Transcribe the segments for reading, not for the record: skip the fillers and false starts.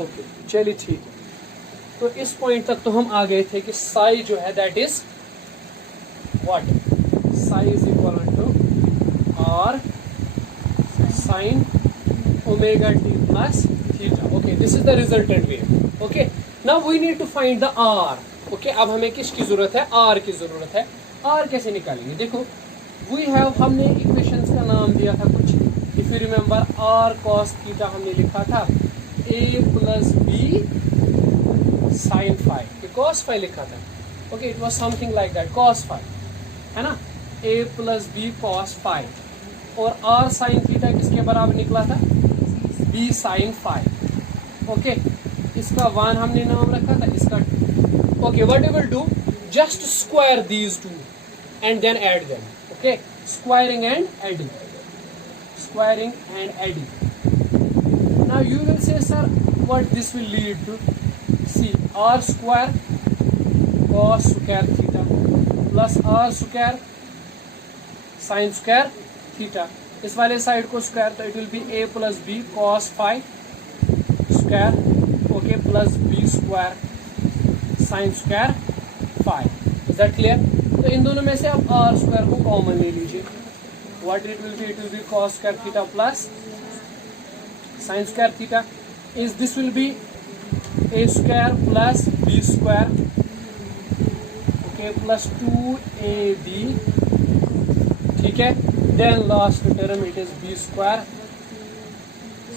Okay चलिए ठीक है। तो इस पॉइंट तक तो हम आ गए थे कि साई जो है that is what, psi is equal to R sine omega t plus theta. Okay this is the resultant wave. Okay now we need to find the R. Okay अब हमें किसकी जरूरत है, आर की जरूरत है। आर कैसे निकालेंगे, देखो वी हैव, हमने इक्वेशंस का नाम दिया था कुछ, if you remember R cos theta हमने लिखा था A plus B sine five, ये कॉस फाइव लिखा था। Okay it was something like that, cos five है ना, A plus B cos five. और आर साइन थीटा किसके बराबर निकला था, बी साइन फाइव। ओके इसका वन हमने नाम रखा था, इसका two. Okay what you will do, just square these two and then add them. Okay squaring and adding, squaring and adding. Now you will say, sir, what this will lead to? See, r square cos square theta plus r square sin square theta. इस वाले side को square तो it will be a plus b cos phi square, okay, plus b square sin square phi. Is that clear? तो इन दोनों में से आप r square को कॉमन ले लीजिए. What it will be cos square theta plus sin square theta. Is this will be a square plus b square, okay, plus 2ab, ठीक है. Then last term it is b square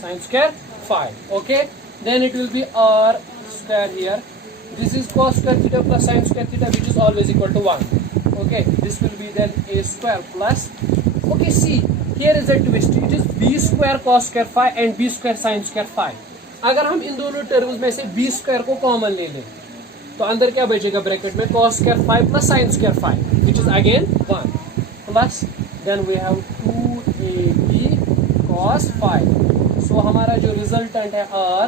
sin square 5, okay. Then it will be r square here. This is cos square theta plus sin square theta, which is always equal to 1. Okay, this will be then a square plus, okay, see here is a twist, it is b square cos square phi and b square sin square phi. अगर हम इन दोनों terms में से b square को common ले लें तो अंदर क्या बचेगा ब्रैकेट में, cos square phi plus sin square phi, which is again 1, plus then we have 2ab cos phi. So हमारा जो रिजल्टेंट है r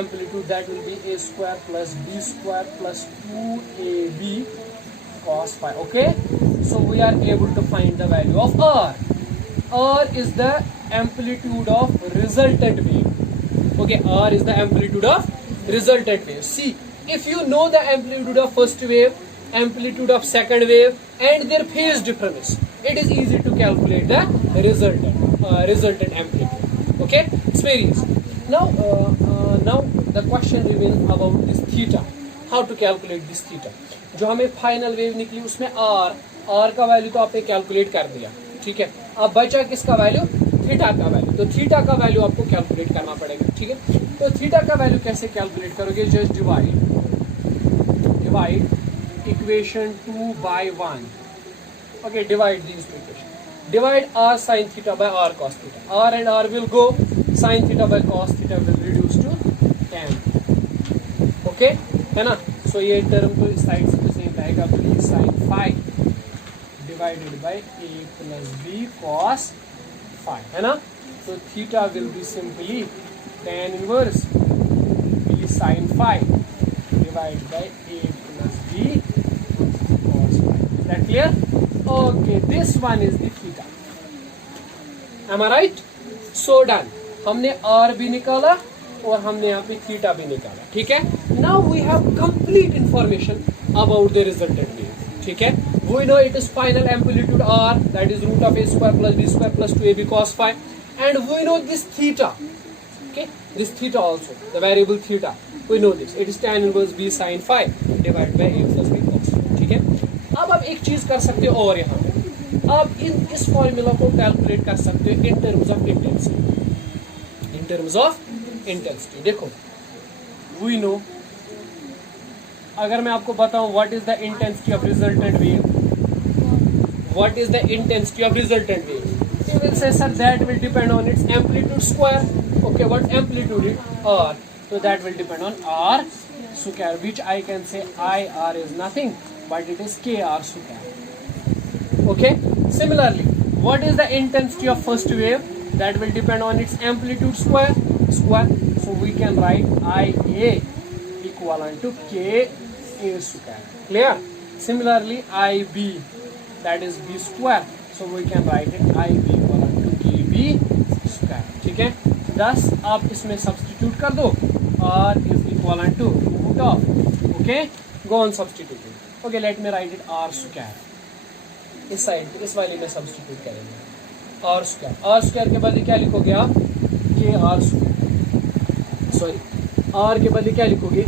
amplitude, that will be a square plus b square plus 2ab cos phi. Okay, so we are able to find the value of r. R is the amplitude of resultant wave. Okay, r is the amplitude of resultant wave. See, if you know the amplitude of first wave, amplitude of second wave and their phase difference, it is easy to calculate the resultant amplitude. Okay, it's very easy. Now the question remains about this theta. How to calculate this theta? जो हमें final wave निकली उसमें r का value तो आपने calculate कर दिया, ठीक है. अब बचा किसका वैल्यू, थीटा का वैल्यू. तो थीटा का वैल्यू आपको कैलकुलेट करना पड़ेगा, ठीक है. तो थीटा का वैल्यू कैसे कैलकुलेट करोगे, just divide equation 2 by 1. Okay, divide these two equations. Divide r sin theta by r cos theta. R and r will go, sin theta by cos theta will reduce to tan. Okay, है ना. So ये term तो इस side से तो same रहेगा, b sin phi divided by a plus b cos phi, है ना. So theta will be simply tan inverse b sin phi divided by a plus b cos phi. Is that clear? Okay, this one is the theta. Am I right? So done. हमने r भी निकाला और हमने यहाँ पे theta भी निकाला, ठीक है. Now we have complete information about the resultant wave, ठीक है. We know it is final amplitude r, that is root of a square plus b square plus 2ab cos phi, and we know this theta. Okay, this theta also, the variable theta, we know this. It is tan inverse b sin phi divided by a plus b cos phi, ठीक है. अब आप एक चीज कर सकते हो और यहाँ पे आप इस फॉर्मूला को कैलकुलेट कर सकते हो in terms of intensity. In terms of intensity देखो, वी नो, अगर मैं आपको बताऊं what is the intensity of resultant wave, what is the intensity of resultant wave, you will say sir that will depend on its amplitude square. Okay, what amplitude is r, so that will depend on r square, which I can say ir is nothing but it is kr square. Okay, similarly what is the intensity of first wave, that will depend on its amplitude square, so we can write ia equivalent to ka square. Clear? Similarly ib, that is b square, so we can write it ib equivalent to kb square, ठीक है. 10 आप इसमें substitute कर दो R is equivalent to root of, okay, go on substituting. Okay, let me write it R square. इस side इस वाले में सब्स्टिट्यूट करेंगे R square. R square के बदले क्या लिखोगे आप? K R square. Sorry, R के बदले क्या लिखोगे?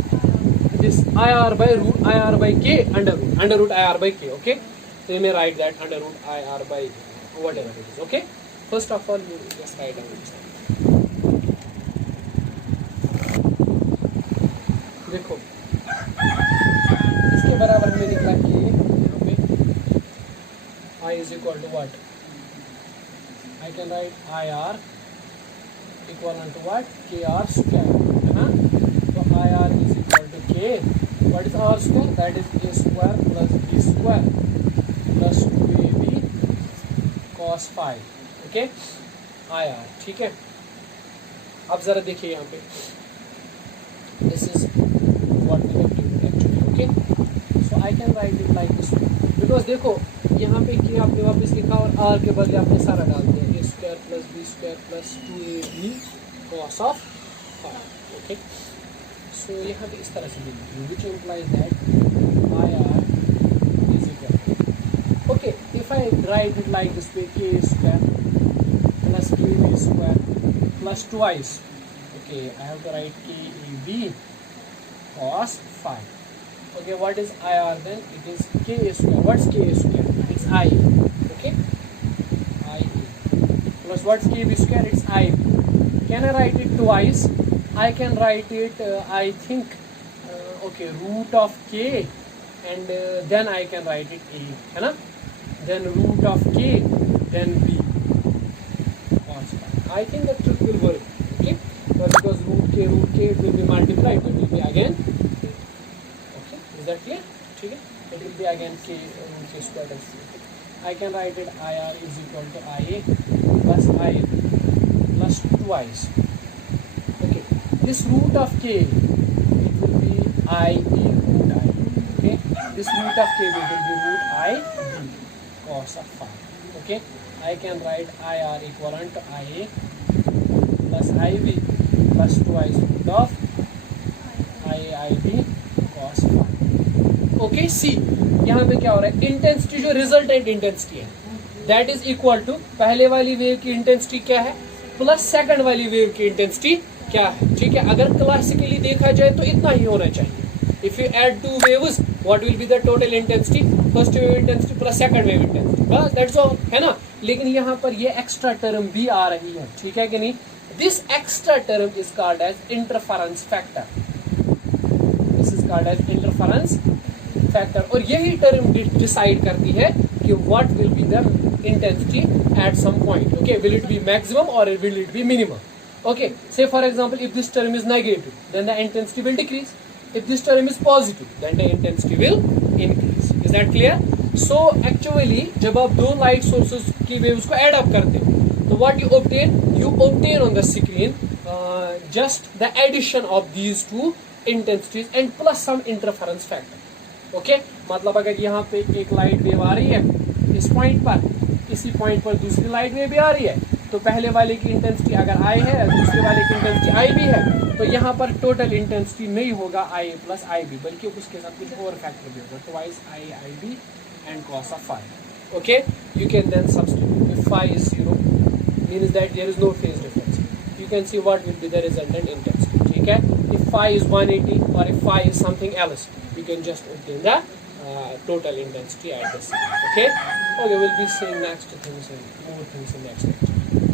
This IR by root IR by K under root IR by K. Okay, so you may write that under root IR by whatever it is. Okay, first of all you just write down this. देखो इसके बराबर में निकला कि यहाँ पे I is equal to what? I can write IR equivalent to what? KR square, है ना? तो IR is equal to K. What is R square? That is A square plus B square plus 2AB cos phi. Okay, IR. ठीक है, अब जरा देखिए यहाँ पे, this is what we have given actually. Okay, so I can write it like this because देखो यहाँ पे K आपने वापस लिखा और R के बदले आपने सारा डाल दिया, A square plus B square plus 2AB cos of phi. Okay, so यहाँ पे इस तरह से लिखिए, which implies that IR is equal to, okay, if I write it like this way, K square plus 2AB square plus twice, okay, I have to write KAB cos phi. Okay, what is IR then? It is K square. What's K square? It's I. Okay, I plus what's KB square? It's IB. Can I write it twice? I can write it, I think, okay, root of K, and then I can write it A, है ना? Then root of K, then B cos phi. I think that trick will work. Okay, but because root K it will be multiplied, but it will be again. Okay, is that clear? ठीक है, it will be again K root K square times C. I can write it IR is equal to IA plus IB plus twice. Okay, this root of K, it will be IE root I. Okay, this root of K will be root IB cos of phi. Okay, I can write IR equivalent to IA plus IB plus twice root of IIB cos phi. Okay, see यहाँ पे क्या हो रहा है, intensity जो resultant intensity है that is equal to पहले वाली वेव की इंटेंसिटी क्या है प्लस सेकंड वाली वेव की इंटेंसिटी क्या है. ठीक है, अगर क्लासिकली देखा जाए तो इतना ही होना चाहिए. If you add two waves what will be the total intensity, first wave intensity plus second wave intensity, बस दैट्स ऑल, है ना. लेकिन यहाँ पर ये एक्स्ट्रा टर्म भी आ रही है, ठीक है कि नहीं. This extra term is called as interference factor. This is called as interference factor, और यही टर्म डिसाइड करती है कि what will be the intensity at some point. Okay, will it be maximum और will it be minimum. Okay, say for example, if this term is negative, then the intensity will decrease. If this term is positive, then the intensity will increase. Is that clear? So actually, जब आप दो light sources की waves को add up करते हो, तो what you obtain on the screen just the addition of these two intensities and plus some interference factor. Okay, मतलब अगर यहाँ पे एक light wave आ रही है इस point पर, इसी point पर दूसरी light wave भी आ रही है, तो पहले वाले की इंटेंसिटी अगर आई है, दूसरे वाले की इंटेंसिटी आई भी है, तो यहाँ पर टोटल इंटेंसिटी नहीं होगा आई प्लस आई बी, बल्कि उसके साथ कुछ और फैक्टर भी होगा, twice I I B and cos of phi. Okay, you can then substitute. If phi is 0 means that there is no phase difference, you can see what will be the resultant intensity. ठीक है, if phi is 180 और if phi is something else, you can just obtain the total intensity at the scene. Okay, we'll be seeing next things and more things in next lecture.